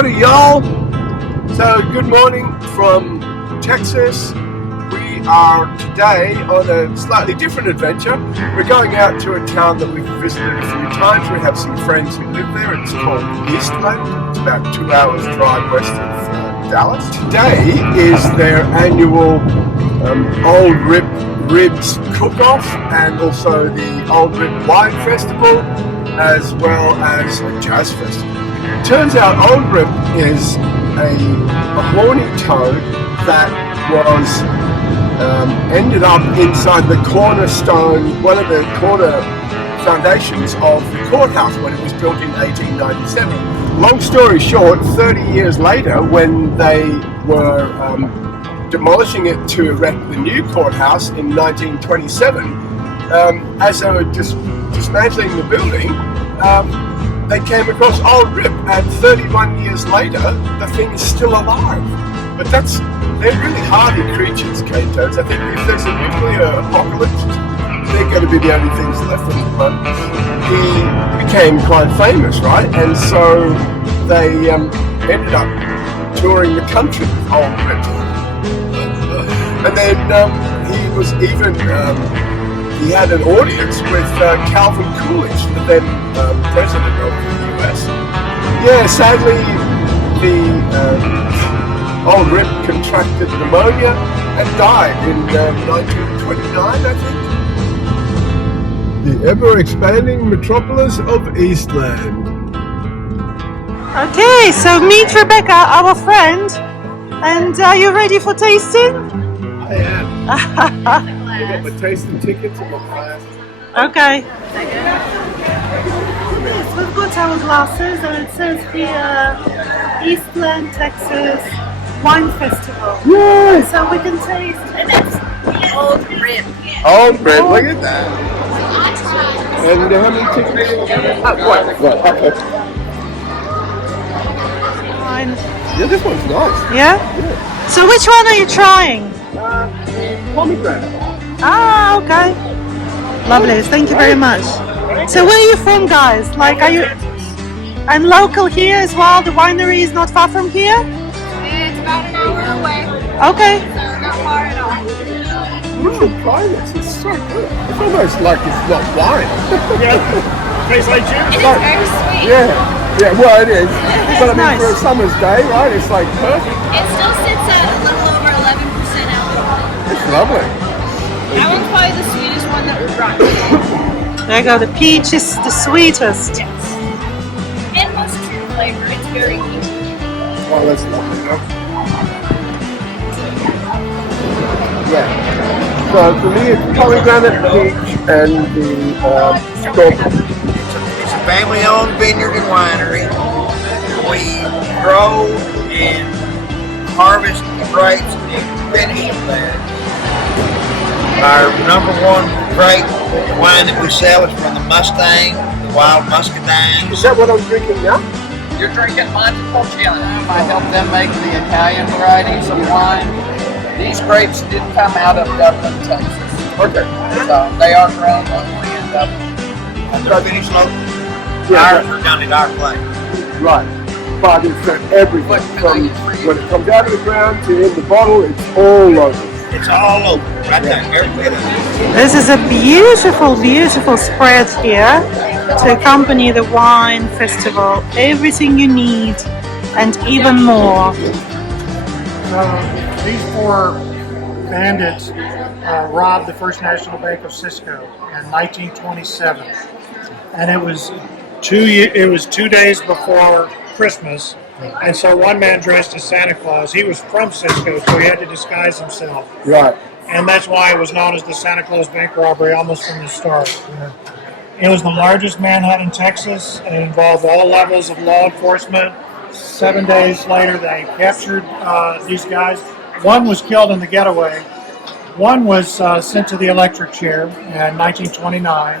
Howdy, y'all. So, good morning from Texas. We are today on a slightly different adventure. We're going out to a town that we've visited a few times. We have some friends who live there. It's called Eastland. It's about 2 hours drive west of Dallas. Today is their annual Old Rip Ribs cook-off and also the Old Rip Wine Festival, as well as a jazz festival. It turns out Old Rip is a horny toad that was ended up inside the cornerstone, one of the corner foundations of the courthouse when it was built in 1897. Long story short, 30 years later, when they were demolishing it to erect the new courthouse in 1927, as they were just dismantling the building, they came across Old Rip, and 31 years later, the thing is still alive. But they're really hardy creatures, cave toads. I think if there's a nuclear apocalypse, they're going to be the only things left in the planet. He became quite famous, right? And so they ended up touring the country with Old Rip. And then he was even, he had an audience with Calvin Coolidge, the then president of the US. Yeah, sadly, the Old Rip contracted pneumonia and died in 1929, I think. The ever-expanding metropolis of Eastland. Okay, so meet Rebecca, our friend. And are you ready for tasting? I am. I got my tasting tickets and my class. Okay. Yes, we've got our glasses and it says here Eastland, Texas Wine Festival. Yes! So we can taste, and it's Old Rip. Old Rip, look at that. And how many tickets? One. Okay. Wine. Yeah, this one's nice. Yeah? So which one are you trying? Pomegranate. Ah, okay. Lovely, thank you very much. So where are you from, guys? Like, are you... And local here as well? The winery is not far from here? It's about an hour away. Okay. So not far at all. You should try this, it's so good. It's almost like it's not wine. Yeah, tastes like juice. It is very sweet. Yeah, well it is. But I mean, nice. for a summer's day, right, it's like perfect. It still sits at a little over 11% alcohol. It's lovely. That one's probably the sweetest one that we brought today. There you go, the peach is the sweetest. Yes. And most true flavor. It's very easy. Oh, that's lovely, huh? Yeah. So for me, it's pomegranate, peach, and the strawberry. It's a family-owned vineyard and winery. We grow and harvest the grapes and finish them there. Our number one grape wine that we sell is from the Mustang, the Wild Muscadine. Is that what I'm drinking now? You're drinking Montepulciano. I help them make the Italian varieties of wine. These grapes did come out of Dublin, Texas. Okay. So they are grown locally in Dublin. They're finished local. Yeah, Ours are done at our place. right. But it's got everything from when it comes out of the ground to in the bottle, it's all over. It's all over, right there, every bit of it. This is a beautiful, beautiful spread here to accompany the wine festival. Everything you need and even more. These four bandits robbed the First National Bank of Cisco in 1927, and it was 2 days before Christmas, and so one man dressed as Santa Claus. He was from Cisco, so he had to disguise himself, Right. and that's why it was known as the Santa Claus bank robbery almost from the start. It was the largest manhunt in Texas, and it involved all levels of law enforcement. 7 days later, they captured these guys. One was killed in the getaway. One was sent to the electric chair in 1929.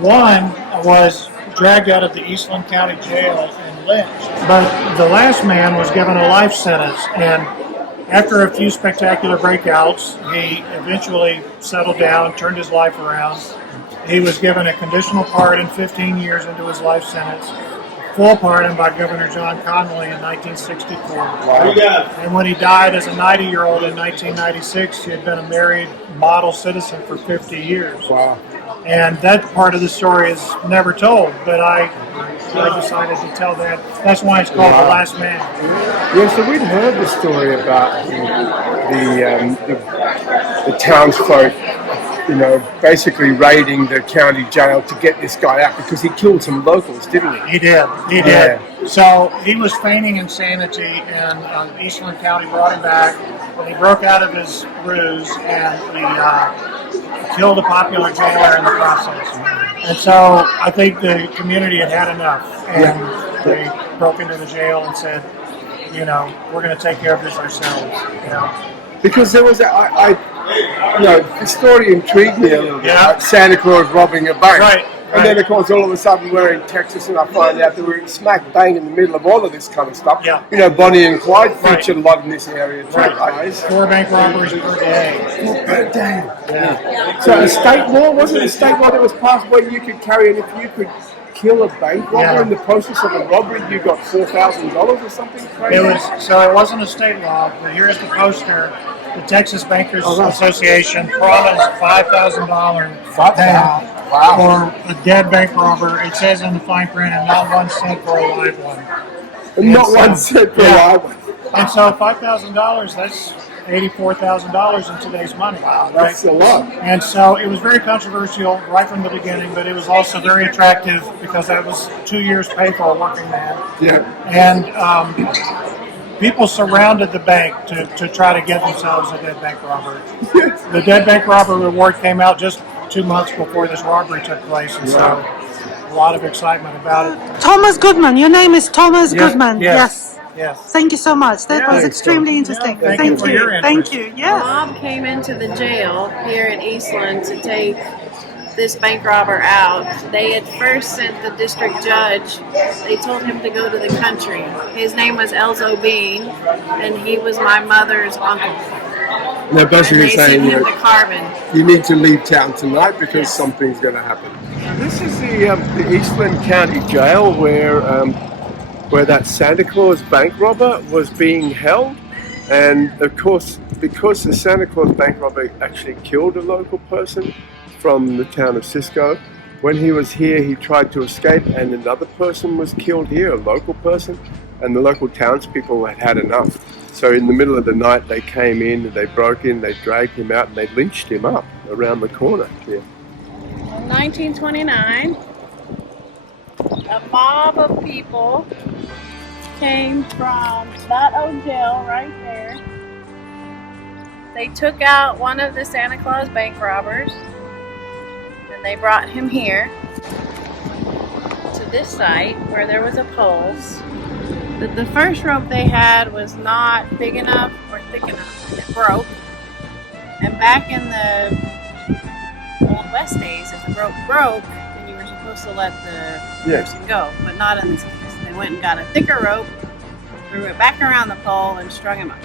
One was dragged out of the Eastland County Jail and lynched. But the last man was given a life sentence, and after a few spectacular breakouts, he eventually settled down, turned his life around. He was given a conditional pardon 15 years into his life sentence. full pardon by Governor John Connolly in 1964. And when he died as a 90-year-old in 1996, he had been a married model citizen for 50 years. Wow. And that part of the story is never told, but I decided to tell that. That's why it's called The Last Man. Yeah, so we'd heard the story about the townsfolk, you know, basically raiding the county jail to get this guy out because he killed some locals, didn't he? He did. Yeah. So he was feigning insanity, and Eastland County brought him back, and he broke out of his ruse, and he killed a popular jailer in the process. And so I think the community had had enough, and they broke into the jail and said, you know, we're going to take care of this ourselves, you know. Because there was you know, the story intrigued me a little bit. Yeah. Like Santa Claus robbing a bank. Right. And then, of course, all of a sudden we're in Texas, and I find out that we're smack bang in the middle of all of this kind of stuff. Yeah. You know, Bonnie and Clyde featured a lot in this area too, right? 4 bank robberies per day. Damn. Yeah. So a state law, wasn't it a state law that was passed where you could carry, and if you could kill a bank robber in the process of a robbery, you got $4,000 or something crazy? It wasn't a state law, but here's the poster. The Texas Bankers Association promised $5,000 for a dead bank robber. It says in the fine print, and not 1 cent for a live one. And not 1 cent for a live one. And so $5,000, that's $84,000 in today's money. Wow, that's a lot. And so it was very controversial right from the beginning, but it was also very attractive because that was 2 years' pay for a working man. Yeah. And people surrounded the bank to try to get themselves a dead bank robber. The dead bank robber reward came out just 2 months before this robbery took place, and so a lot of excitement about it. Thomas Goodman. Your name is Thomas Goodman. Yes. Thank you so much. That was extremely interesting. Yeah, thank you for your interest. Thank you. Yeah. Bob came into the jail here in Eastland to take this bank robber out. They had first sent the district judge. They told him to go to the country. His name was Elzo Bean, and he was my mother's uncle. They're basically And they saying sent him to Carbon. you need to leave town tonight because something's going to happen. This is the Eastland County Jail where that Santa Claus bank robber was being held. And of course, because the Santa Claus bank robber actually killed a local person from the town of Cisco, when he was here, he tried to escape, and another person was killed here, a local person, and the local townspeople had had enough. So in the middle of the night, they came in, they broke in, they dragged him out, and they lynched him up around the corner here. In 1929, a mob of people came from that old jail right there. They took out one of the Santa Claus bank robbers, and they brought him here to this site where there was a pulse. The first rope they had was not big enough or thick enough. It broke. And back in the Old West days, if the rope broke, then you were supposed to let the person go, but not in this case. They went and got a thicker rope, threw it back around the pole, and strung him up.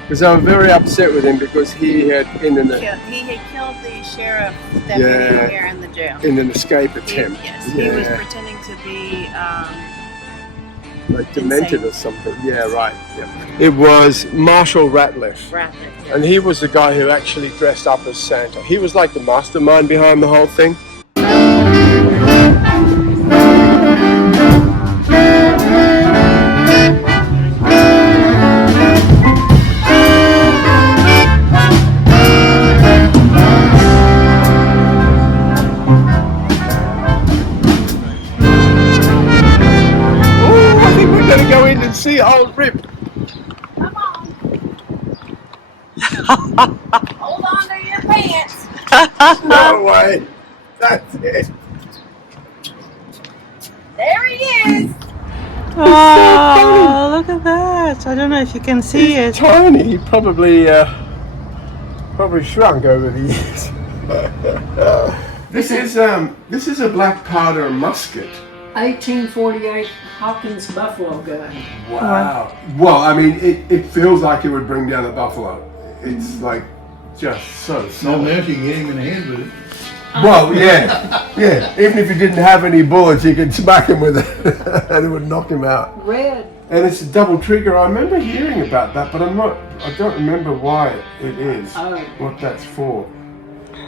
Because they were very upset with him because he had He had killed the sheriff deputy here in the jail. in an escape attempt. He was pretending to be like demented or something. Yeah, right. Yeah. It was Marshall Ratliff. And he was the guy who actually dressed up as Santa. He was like the mastermind behind the whole thing. See Old Rip. Come on. Hold on to your pants. No way. That's it. There he is. Oh, look at that. I don't know if you can see it. Tiny. He probably shrunk over the years. This is a black powder musket. 1848 Hawkins buffalo gun. Wow. Well, I mean, it feels like it would bring down a buffalo. It's like just so No solid. mess, you can hit him in the head with it. Well, yeah. Even if you didn't have any bullets, you could smack him with it and it would knock him out. Red. And it's a double trigger. I remember hearing about that, but I don't remember why it is, Oh. what that's for.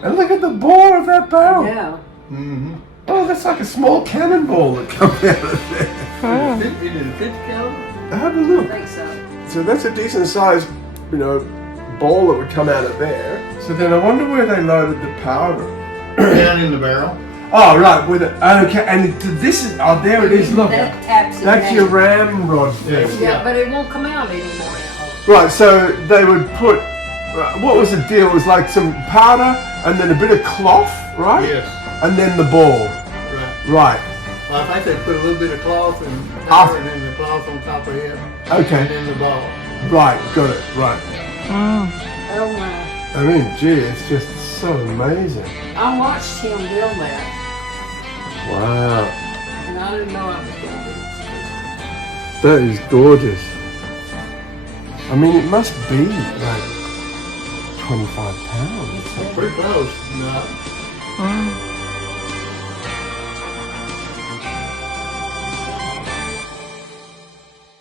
And look at the bore of that barrel. Yeah. Mm-hmm. Oh, that's like a small cannonball that comes out of there. It is 50 caliber? Have a I look. think so. So that's a decent sized, ball that would come out of there. So then I wonder where they loaded the powder. Down in the barrel. Oh, right, with it. Okay, and this is, there it is, look. That taps it That's down. your ramrod. Yeah, but it won't come out anymore. Right, so they would put, what was the deal? It was like some powder and then a bit of cloth, right? Yes. And then the ball. Right. Right. Well, I think they put a little bit of cloth and powder and then the cloth on top of it. Okay. And then the ball. Right, got it, right. Oh my. I mean, gee, it's just so amazing. I watched him build that, Wow. and I didn't know I was going to do it. That is gorgeous. I mean, it must be like 25 pounds. Pretty close. No.